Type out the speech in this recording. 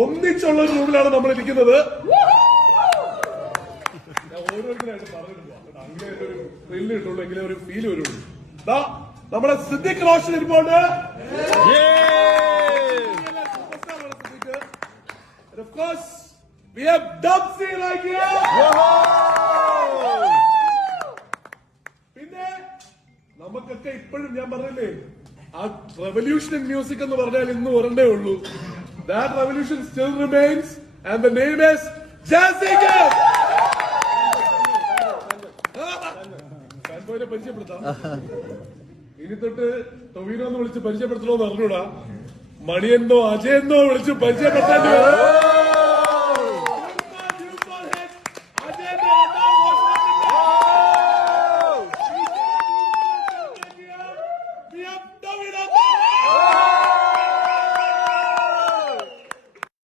ഒന്നിച്ചുള്ള ഒരു റൂമിലാണ് നമ്മൾ ഇരിക്കുന്നത്. ഓരോരുത്തരായിട്ട് പറഞ്ഞിട്ടുള്ളൂ, അങ്ങനെ ഒരു ത്രില്ല് കിട്ടുള്ളൂ, എങ്കിലും ഒരു ഫീൽ വരുള്ളൂ. നമ്മുടെ സിദ്ദിഖ് റോഷൻ ഇരിപ്പുണ്ട്. Of course, we have Dubsy right here. പിന്നെ നമുക്കൊക്കെ ഇപ്പോഴും ഞാൻ പറഞ്ഞില്ലേ, ആ റെവല്യൂഷൻ ഇൻ മ്യൂസിക് എന്ന് പറഞ്ഞാൽ ഇന്ന് ഒരെണ്ണേ ഉള്ളൂ. That revolution still remains, and the name is Jazzy Gibb. ഫാൻബോയിനെ പരിചയപ്പെടുത്താം. ഇനി തൊട്ട് ടൊവിനോ എന്ന് വിളിച്ച് പരിചയപ്പെടുത്തണോന്ന് അറിഞ്ഞൂടാ, മണിയെന്നോ അജയെന്നോ വിളിച്ച് പരിചയപ്പെടുത്താൻ